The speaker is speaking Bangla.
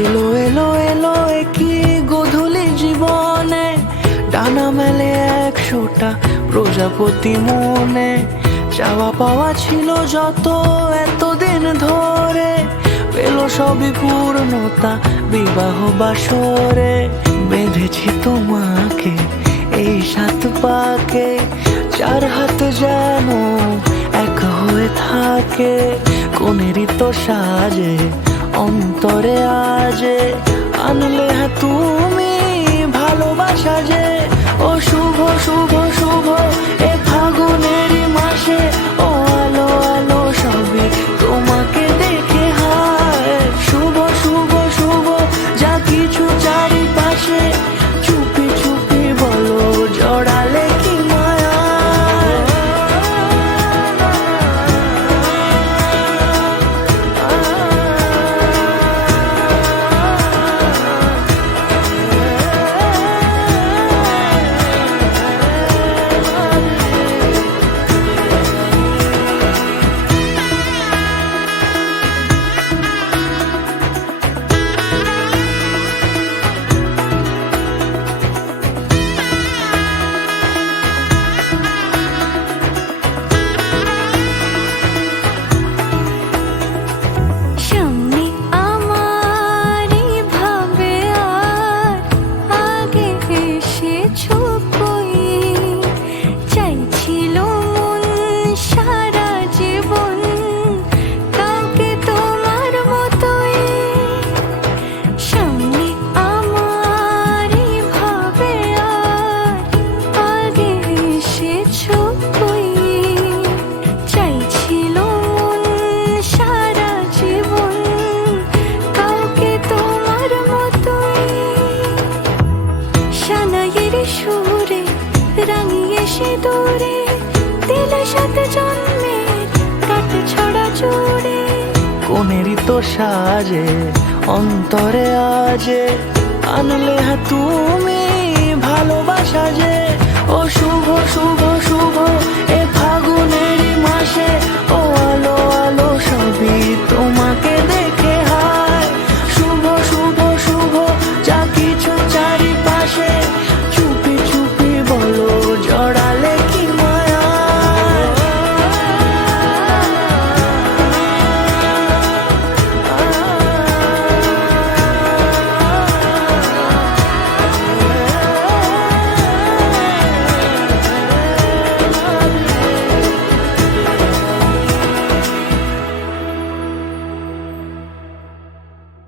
এলো এলো এলো কি গোধূলি জীবনে, ডানা মেলে 100টা প্রজাপতি মনে। চাওয়া পাওয়া ছিল যত এতদিন ধরে, পেল সবই পূর্ণতা বিবাহ বাসরে। বেঁধেছি তোমাকে এই 7 পাকে, 4 হাত যেন এক হয়ে থাকে। কোনেরই তো সাজে অন্তরে আজে, আনলে হ্যাঁ তুমি ভালোবাসা যে। ও শুভ শুভ শুভ এ ফাগুনেরই মাসে, ও আলো আলো সবে তোমাকে দেখে হায়। শুভ শুভ শুভ যা কিছু চারিপাশে, চুপি চুপি বলো জড়ালে কি মায়া। সুরে রাঙিয়ে সে দূরে, দিলে 7 জন্মের কাট ছড়া জোড়ে। কোনেরই তো সাজে অন্তরে আজে, আনলে হ্যাঁ তুমি ভালোবাসা যে।